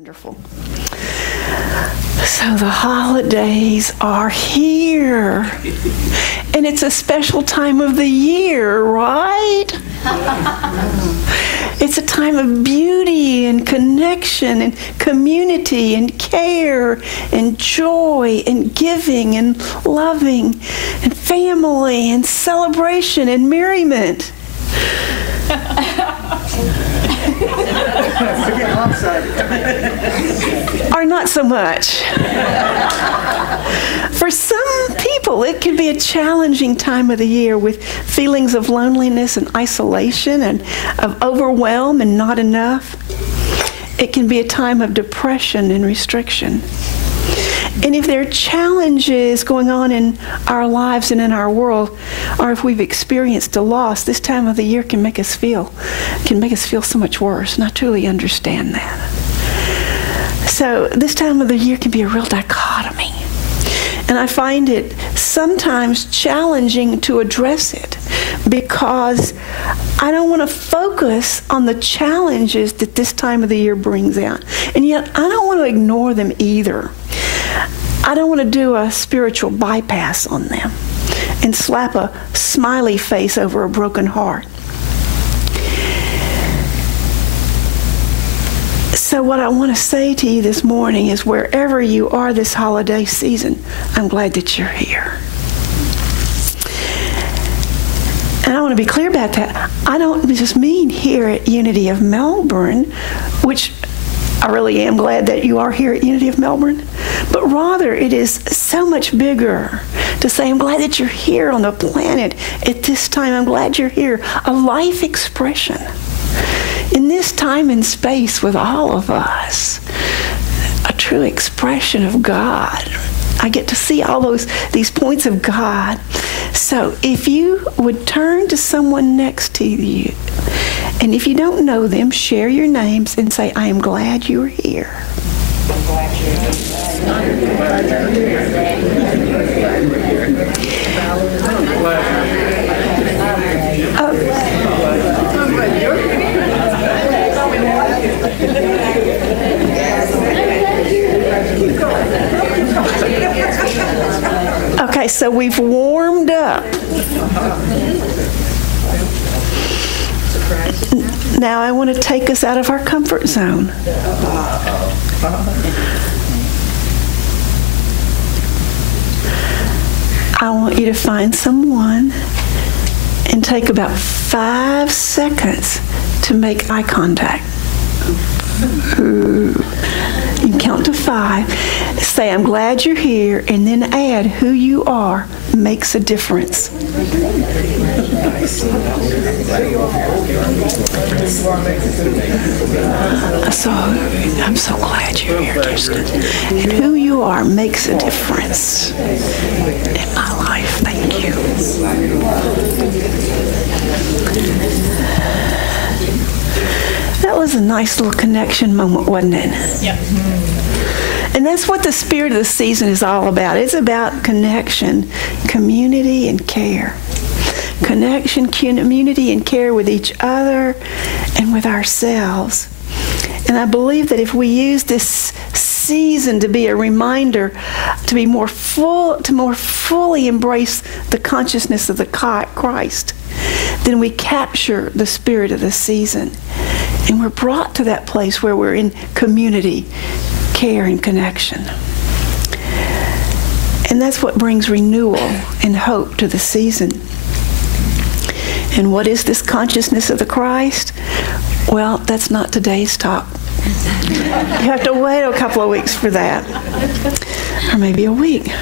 Wonderful. So the holidays are here. And it's a special time of the year, right? It's a time of beauty and connection and community and care and joy and giving and loving and family and celebration and merriment. Or not so much. For some people, it can be a challenging time of the year with feelings of loneliness and isolation and of overwhelm and not enough. It can be a time of depression and restriction. And if there are challenges going on in our lives and in our world, or if we've experienced a loss, this time of the year can make us feel so much worse. And I truly understand that. So this time of the year can be a real dichotomy. And I find it sometimes challenging to address it because I don't want to focus on the challenges that this time of the year brings out. And yet I don't want to ignore them either. I don't want to do a spiritual bypass on them and slap a smiley face over a broken heart. So what I want to say to you this morning is wherever you are this holiday season, I'm glad that you're here. And I want to be clear about that. I don't just mean here at Unity of Melbourne, which I really am glad that you are here at Unity of Melbourne, but rather it is so much bigger to say, I'm glad that you're here on the planet at this time. I'm glad you're here. A life expression in this time and space with all of us, a true expression of God. I get to see all these points of God. So if you would turn to someone next to you, and if you don't know them, share your names and say, I am glad you're here. I'm glad you're Okay, so we've warmed up. Now I want to take us out of our comfort zone. I want you to find someone and take about 5 seconds to make eye contact. Ooh. You can count to 5. Say, I'm glad you're here, and then add who you are makes a difference. So, I'm so glad you're here, Kirsten. And who you are makes a difference in my life. Thank you. That was a nice little connection moment, wasn't it? Yep. And that's what the spirit of the season is all about. It's about connection, community, and care. Connection, community, and care with each other and with ourselves. And I believe that if we use this season to be a reminder to be more fully embrace the consciousness of the Christ, then we capture the spirit of the season. And we're brought to that place where we're in community, care, and connection. And that's what brings renewal and hope to the season. And what is this consciousness of the Christ? Well, that's not today's talk. You have to wait a couple of weeks for that. Or maybe a week.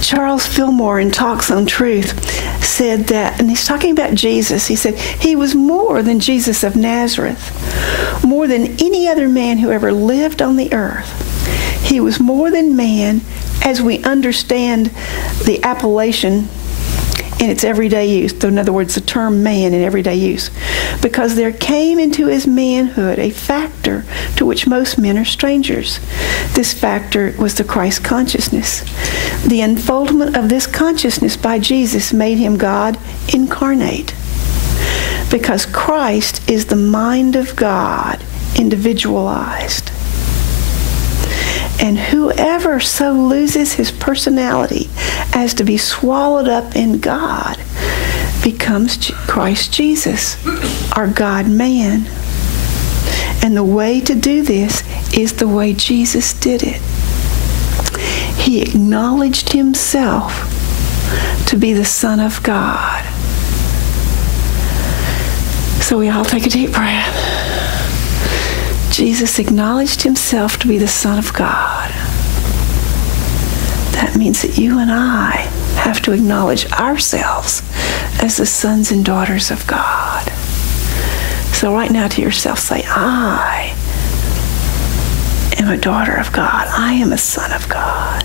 Charles Fillmore in Talks on Truth said that, and he's talking about Jesus, he said, he was more than Jesus of Nazareth, more than any other man who ever lived on the earth. He was more than man as we understand the appellation in its everyday use. So in other words, the term man in everyday use. Because there came into his manhood a factor to which most men are strangers. This factor was the Christ consciousness. The unfoldment of this consciousness by Jesus made him God incarnate. because Christ is the mind of God, individualized. And whoever so loses his personality as to be swallowed up in God becomes Christ Jesus, our God-man. And the way to do this is the way Jesus did it. He acknowledged himself to be the Son of God. So we all take a deep breath. Jesus acknowledged himself to be the Son of God. That means that you and I have to acknowledge ourselves as the sons and daughters of God. So right now to yourself say, I am a daughter of God. I am a son of God.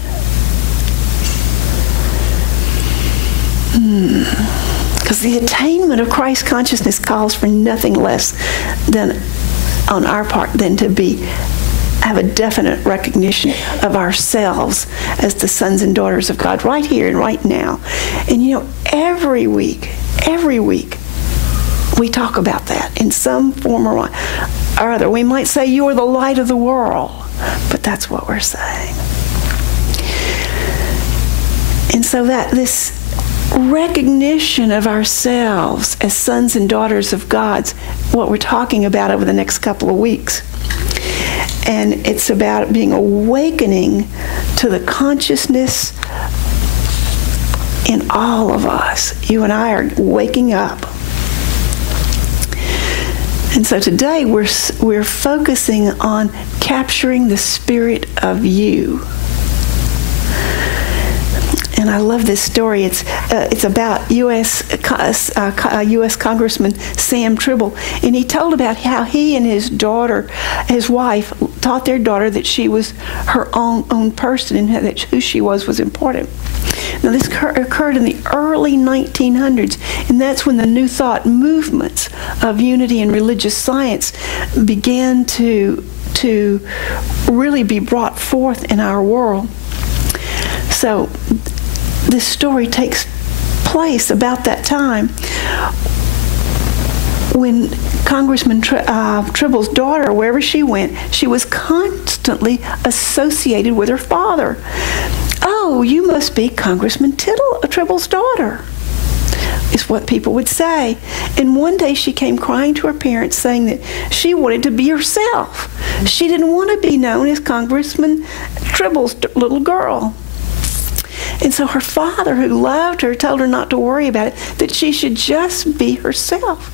Because the attainment of Christ consciousness calls for nothing less than, on our part, than to have a definite recognition of ourselves as the sons and daughters of God right here and right now. And every week, we talk about that in some form or other. We might say, you are the light of the world, but that's what we're saying. And so that this recognition of ourselves as sons and daughters of God's what we're talking about over the next couple of weeks. And it's about being awakening to the consciousness in all of us. You and I are waking up. And so today we're focusing on capturing the spirit of you. And I love this story. It's about U.S. Congressman Sam Tribble, and he told about how he and his wife, taught their daughter that she was her own person and that who she was important. Now this occurred in the early 1900s, and that's when the New Thought movements of unity and religious science began to really be brought forth in our world. So this story takes place about that time when Congressman Tribble's daughter, wherever she went, she was constantly associated with her father. Oh, you must be Congressman Tribble's daughter, is what people would say. And one day she came crying to her parents saying that she wanted to be herself. She didn't want to be known as Congressman Tribble's little girl. And so her father, who loved her, told her not to worry about it, that she should just be herself.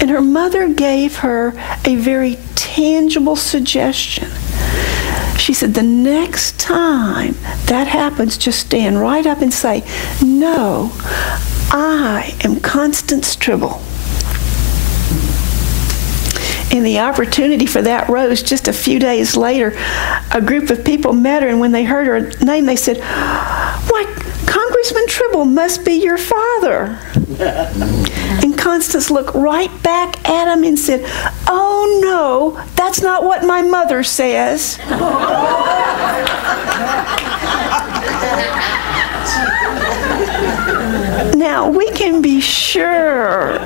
And her mother gave her a very tangible suggestion. She said, the next time that happens, just stand right up and say, no, I am Constance Tribble. And the opportunity for that rose just a few days later. A group of people met her, and when they heard her name, they said, why, Congressman Tribble must be your father. And Constance looked right back at him and said, oh no, that's not what my mother says. Now, we can be sure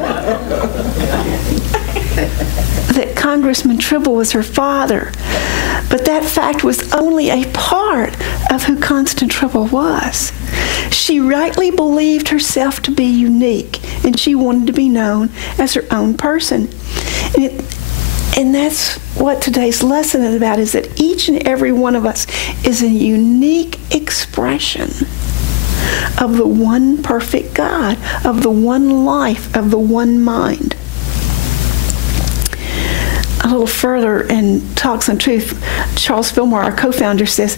that Congressman Tribble was her father, but that fact was only a part of who Constance Tribble was. She rightly believed herself to be unique, and she wanted to be known as her own person. And that's what today's lesson is about, is that each and every one of us is a unique expression of the one perfect God, of the one life, of the one mind. A little further in Talks on Truth, Charles Fillmore, our co-founder, says,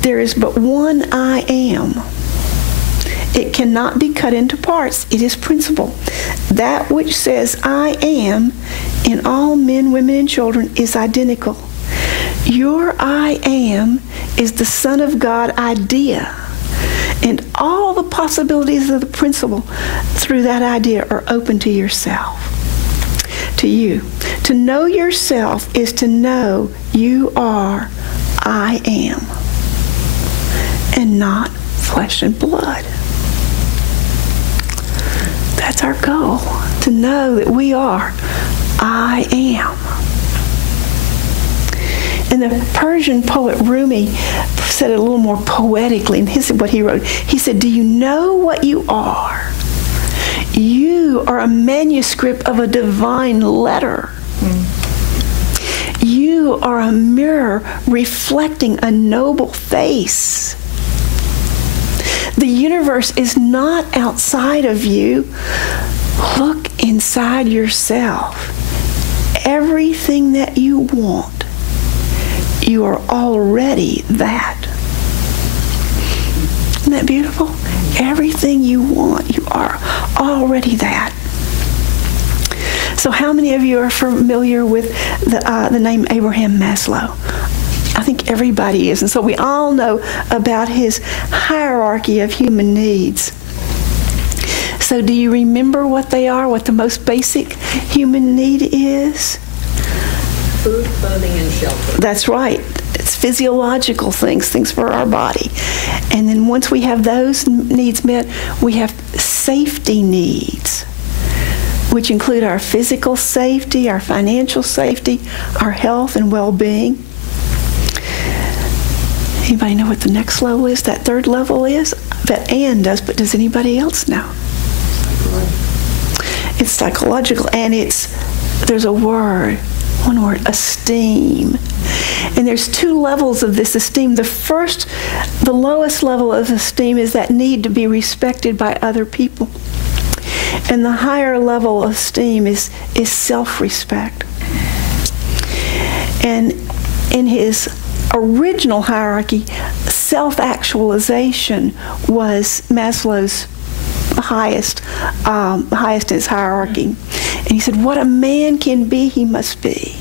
there is but one I am. It cannot be cut into parts. It is principle. That which says I am in all men, women, and children is identical. Your I am is the Son of God idea. And all the possibilities of the principle through that idea are open to yourself, to you. To know yourself is to know you are I am, and not flesh and blood. That's our goal, to know that we are I am. And the Persian poet Rumi said it a little more poetically, and this is what he wrote. He said, "Do you know what you are? You are a manuscript of a divine letter. You are a mirror reflecting a noble face. The universe is not outside of you. Look inside yourself. Everything that you want, you are already that." Isn't that beautiful? Everything you want, you are already that. So how many of you are familiar with the name Abraham Maslow? I think everybody is. And so we all know about his hierarchy of human needs. So do you remember what they are, what the most basic human need is? Food, clothing, and shelter. That's right. It's physiological things for our body. And then once we have those needs met, we have safety needs, which include our physical safety, our financial safety, our health and well-being. Anybody know what the next level is? That third level is? I bet Ann does, but does anybody else know? It's psychological, and there's a word, one word, esteem. And there's two levels of this esteem. The lowest level of esteem is that need to be respected by other people. And the higher level of esteem is self-respect. And in his original hierarchy, self-actualization was Maslow's highest in his hierarchy. And he said, what a man can be, he must be.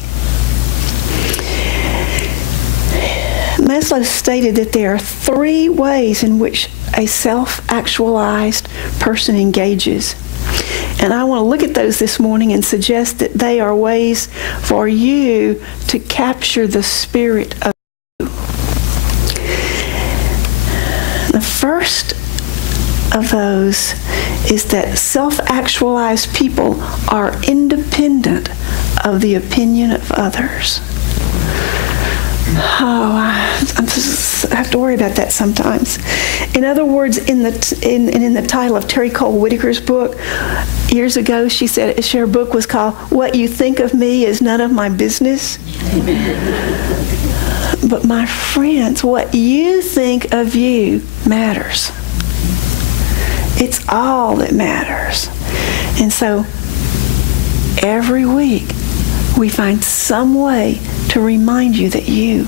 Maslow stated that there are three ways in which a self-actualized person engages. And I want to look at those this morning and suggest that they are ways for you to capture the spirit of you. The first of those is that self-actualized people are independent of the opinion of others. Oh, I have to worry about that sometimes. In other words, in the title of Terry Cole Whitaker's book, years ago, she said her book was called "What You Think of Me Is None of My Business." But my friends, what you think of you matters. It's all that matters. And so every week we find some way to remind you that you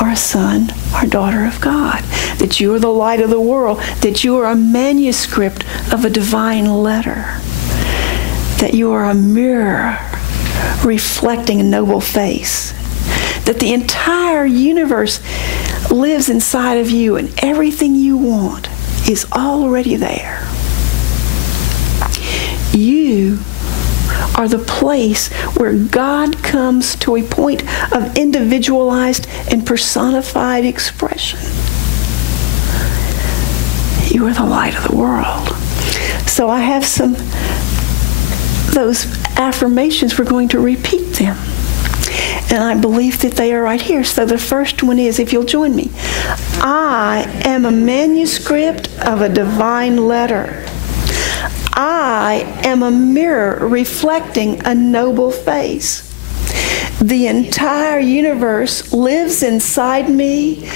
are a son or daughter of God, that you are the light of the world, that you are a manuscript of a divine letter, that you are a mirror reflecting a noble face, that the entire universe lives inside of you and everything you want is already there. You are the place where God comes to a point of individualized and personified expression. You are the light of the world. So I have those affirmations. We're going to repeat them. And I believe that they are right here. So the first one is, if you'll join me, I am a manuscript of a divine letter. I am a mirror reflecting a noble face. The entire universe lives inside me,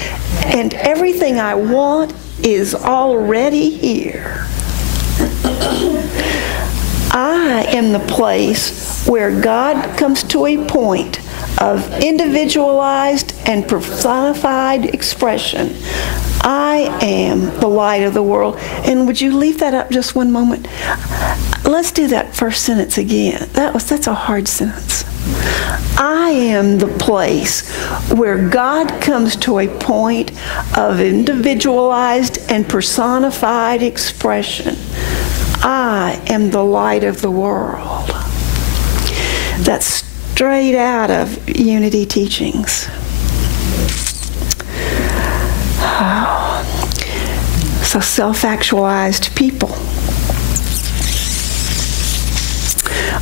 and everything I want is already here. I am the place where God comes to a point of individualized and personified expression. I am the light of the world. And would you leave that up just one moment? Let's do that first sentence again. That's a hard sentence. I am the place where God comes to a point of individualized and personified expression. I am the light of the world. That's straight out of Unity teachings. So self-actualized people.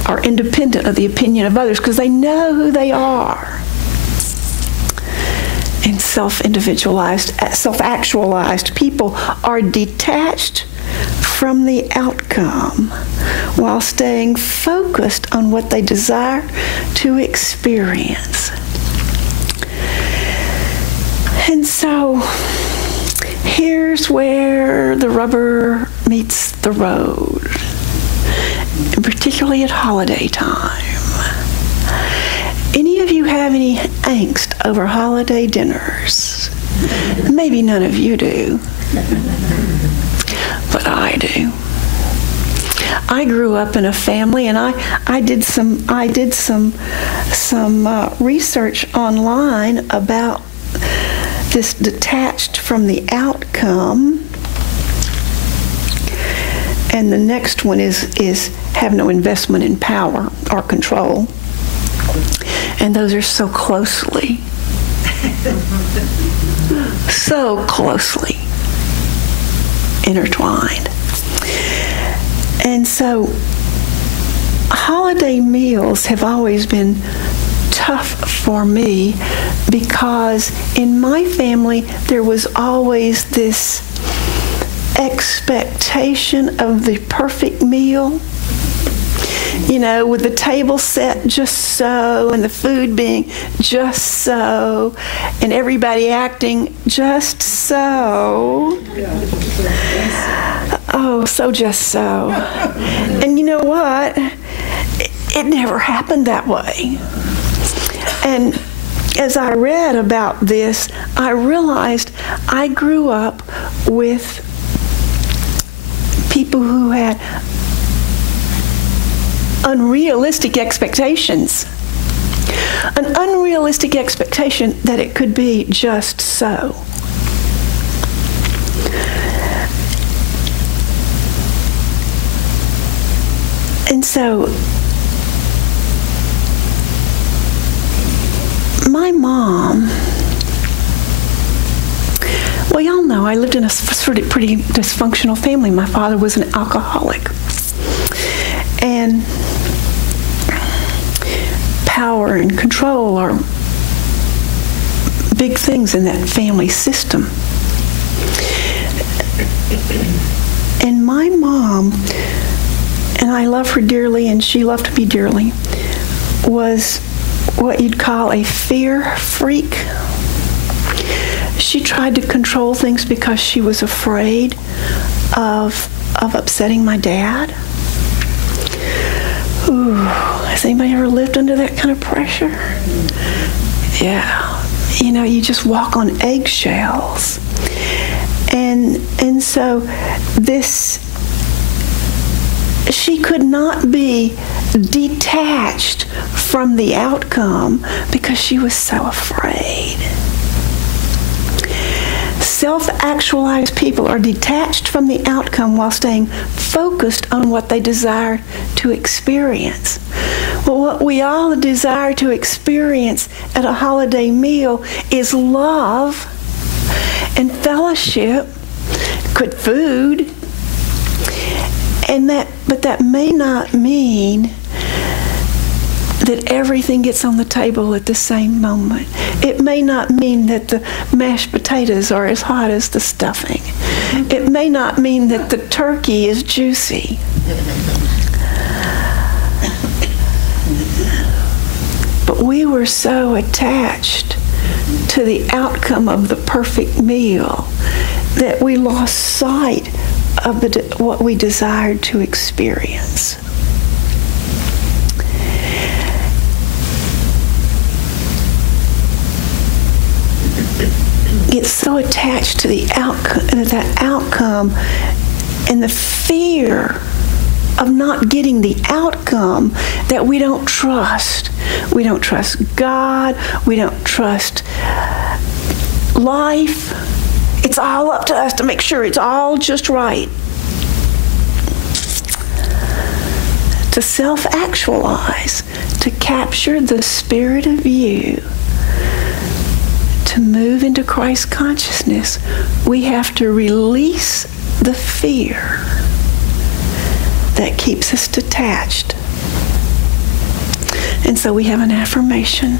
are independent of the opinion of others because they know who they are. And self-individualized, self-actualized people are detached from the outcome while staying focused on what they desire to experience. And so here's where the rubber meets the road, and particularly at holiday time. Any of you have any angst over holiday dinners? Maybe none of you do, but I do. I grew up in a family, and I did some research online about this detached from the outcome. And the next one is have no investment in power or control. And those are so closely intertwined. And so holiday meals have always been tough for me because in my family there was always this expectation of the perfect meal. You know, with the table set just so, and the food being just so, and everybody acting just so. Oh, so just so. And you know what? It never happened that way. And as I read about this, I realized I grew up with people who had unrealistic expectations. An unrealistic expectation that it could be just so. And so, my mom, well, y'all know I lived in a sort of pretty dysfunctional family. My father was an alcoholic. And power and control are big things in that family system. And my mom, and I love her dearly and she loved me dearly, was what you'd call a fear freak. She tried to control things because she was afraid of upsetting my dad. Ooh, has anybody ever lived under that kind of pressure? Yeah. You know, you just walk on eggshells. And so this, she could not be detached from the outcome because she was so afraid. Self-actualized people are detached from the outcome while staying focused on what they desire to experience. Well, what we all desire to experience at a holiday meal is love and fellowship, good food, but that may not mean that everything gets on the table at the same moment. It may not mean that the mashed potatoes are as hot as the stuffing. It may not mean that the turkey is juicy. But we were so attached to the outcome of the perfect meal that we lost sight of what we desired to experience. Get so attached to the outcome and the fear of not getting the outcome that we don't trust. We don't trust God. We don't trust life. It's all up to us to make sure it's all just right. To self-actualize, to capture the spirit of you, to move into Christ consciousness, we have to release the fear that keeps us detached And so we have an affirmation.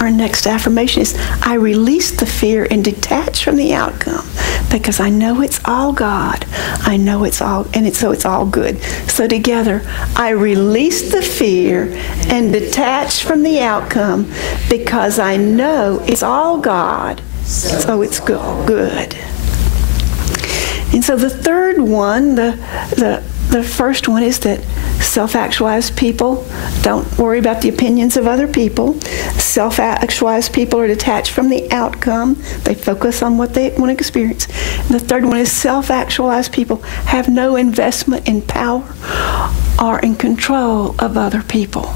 Our next affirmation is, I release the fear and detach from the outcome because I know it's all God. I know it's all, so it's all good. So together, I release the fear and detach from the outcome because I know it's all God. So it's good. And so the third one, the first one is that self-actualized people don't worry about the opinions of other people. Self-actualized people are detached from the outcome. They focus on what they want to experience. And the third one is self-actualized people have no investment in power or in control of other people.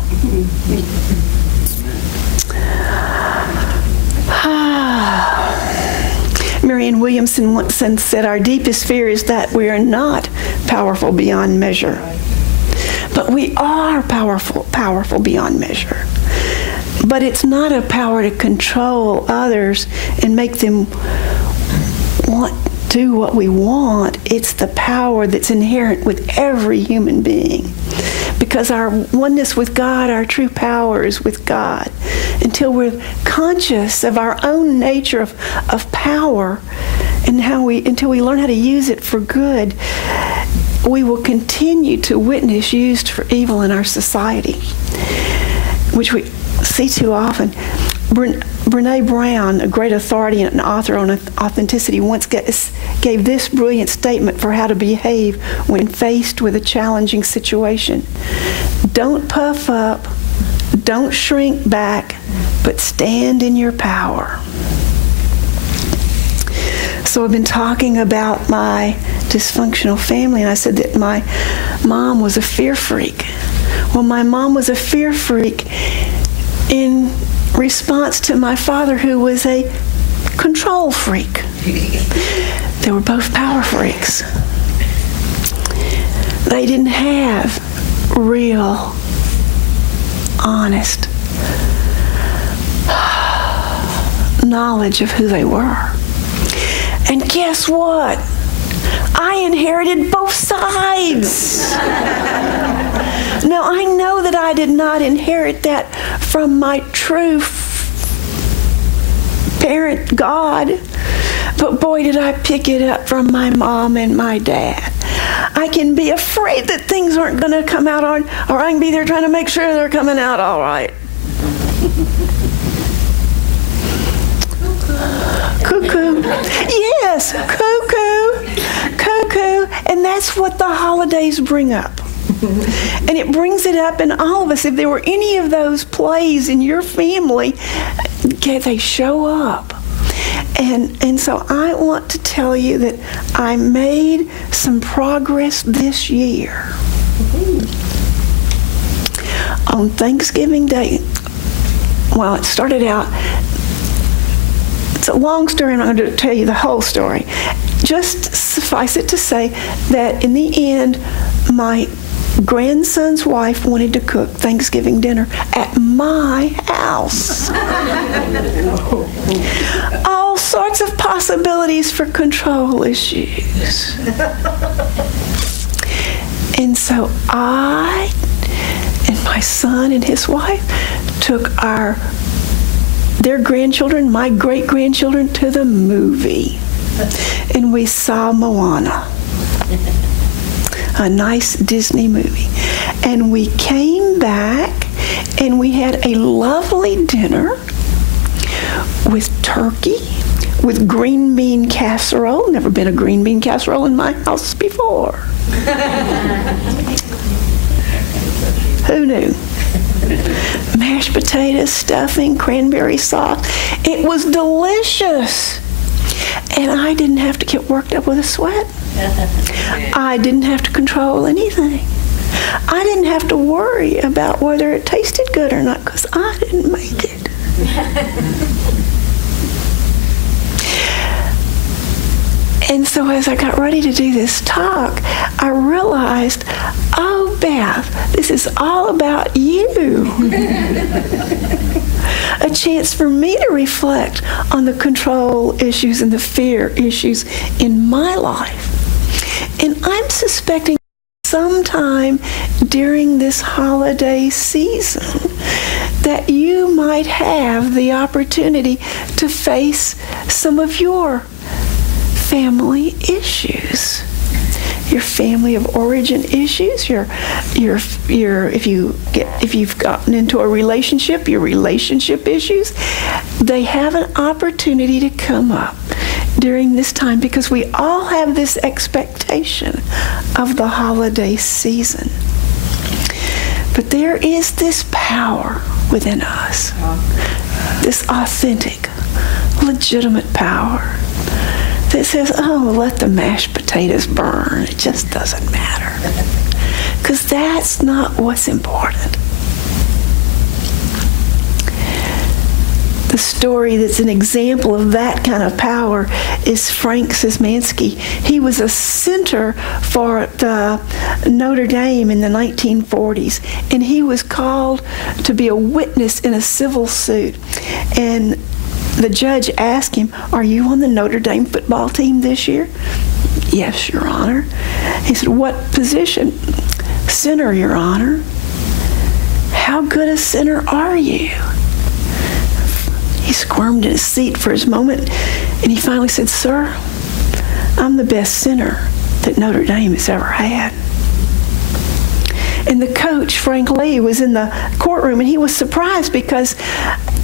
Marianne Williamson once said, our deepest fear is that we are not powerful beyond measure. But we are powerful beyond measure. But it's not a power to control others and make them do what we want. It's the power that's inherent with every human being. Because our oneness with God, our true power is with God. Until we're conscious of our own nature of power and until we learn how to use it for good, we will continue to witness used for evil in our society, which we see too often. Brene Brown, a great authority and an author on authenticity, once gave this brilliant statement for how to behave when faced with a challenging situation. Don't puff up, don't shrink back, but stand in your power. So I've been talking about my dysfunctional family, and I said that my mom was a fear freak. Well, my mom was a fear freak in response to my father, who was a control freak. They were both power freaks. They didn't have real, honest knowledge of who they were. And guess what? I inherited both sides. Now, I know that I did not inherit that from my true parent, God, but boy, did I pick it up from my mom and my dad. I can be afraid that things aren't going to come out or I can be there trying to make sure they're coming out all right. Cuckoo. Yes, cuckoo. And that's what the holidays bring up. And it brings it up in all of us. If there were any of those plays in your family, they show up. And so I want to tell you that I made some progress this year. On Thanksgiving Day, well, it started out, it's a long story, and I'm going to tell you the whole story. Just suffice it to say that in the end, my grandson's wife wanted to cook Thanksgiving dinner at my house. All sorts of possibilities for control issues. And so I and my son and his wife took their grandchildren, my great-grandchildren, to the movie. And we saw Moana, a nice Disney movie. And we came back and we had a lovely dinner with turkey, with green bean casserole. Never been a green bean casserole in my house before. Who knew? Mashed potatoes, stuffing, cranberry sauce. It was delicious. And I didn't have to get worked up with a sweat. I didn't have to control anything. I didn't have to worry about whether it tasted good or not because I didn't make it. And so as I got ready to do this talk, I realized, oh, Beth, this is all about you. A chance for me to reflect on the control issues and the fear issues in my life. And I'm suspecting sometime during this holiday season that you might have the opportunity to face some of your family issues. Your family of origin issues, if you've gotten into a relationship, your relationship issues, they have an opportunity to come up during this time because we all have this expectation of the holiday season. But there is this power within us, this authentic, legitimate power that says, oh, let the mashed potatoes burn. It just doesn't matter. Because that's not what's important. The story that's an example of that kind of power is Frank Szymanski. He was a center for the Notre Dame in the 1940s, and he was called to be a witness in a civil suit. And the judge asked him, are you on the Notre Dame football team this year? Yes, Your Honor. He said, what position? Center, Your Honor. How good a center are you? He squirmed in his seat for his moment, and he finally said, sir, I'm the best center that Notre Dame has ever had. And the coach, Frank Lee, was in the courtroom, and he was surprised because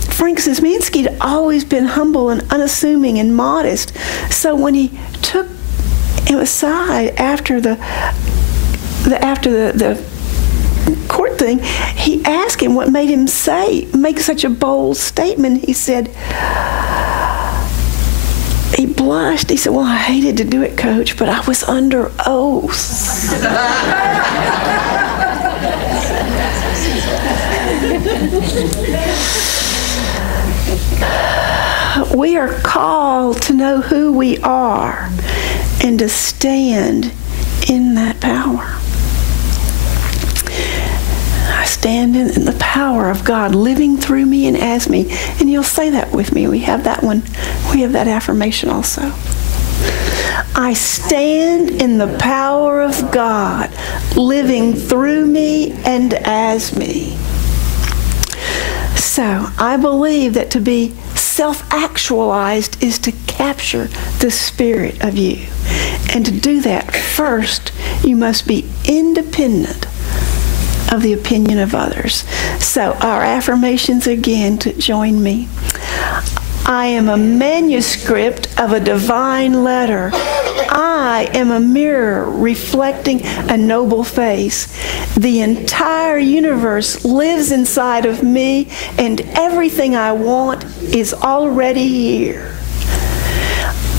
Frank Szymanski had always been humble and unassuming and modest. So when he took him aside after the court thing, he asked him what made him make such a bold statement. He said, he blushed. He said, well, I hated to do it, Coach, but I was under oath. We are called to know who we are and to stand in that power. I stand in the power of God living through me and as me. And you'll say that with me. We have that one. We have that affirmation also. I stand in the power of God living through me and as me. So I believe that to be self-actualized is to capture the spirit of you. And to do that, first, you must be independent of the opinion of others. So our affirmations again, to join me. I am a manuscript of a divine letter. I am a mirror reflecting a noble face. The entire universe lives inside of me, and everything I want is already here.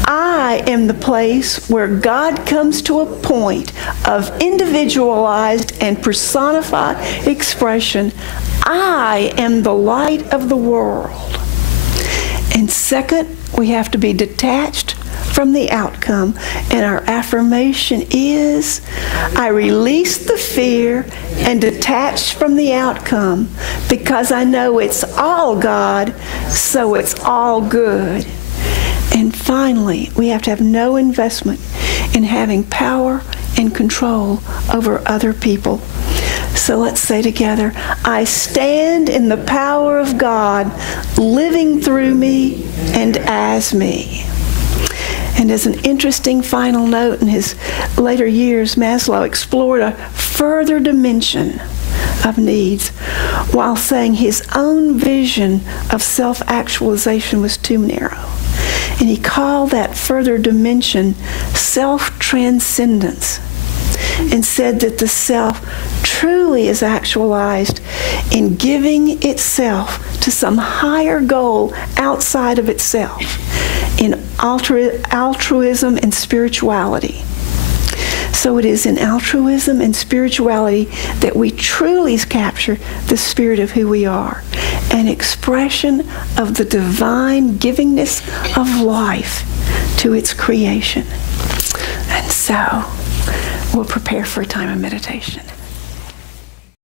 I am the place where God comes to a point of individualized and personified expression. I am the light of the world. And second, we have to be detached from the outcome. And our affirmation is, I release the fear and detach from the outcome because I know it's all God, so it's all good. And finally, we have to have no investment in having power and control over other people. So let's say together, I stand in the power of God living through me and as me. And as an interesting final note, in his later years, Maslow explored a further dimension of needs while saying his own vision of self-actualization was too narrow. And he called that further dimension self-transcendence, and said that the self truly is actualized in giving itself to some higher goal outside of itself, in altruism and spirituality. So it is in altruism and spirituality that we truly capture the spirit of who we are, an expression of the divine givingness of life to its creation. And so we'll prepare for a time of meditation.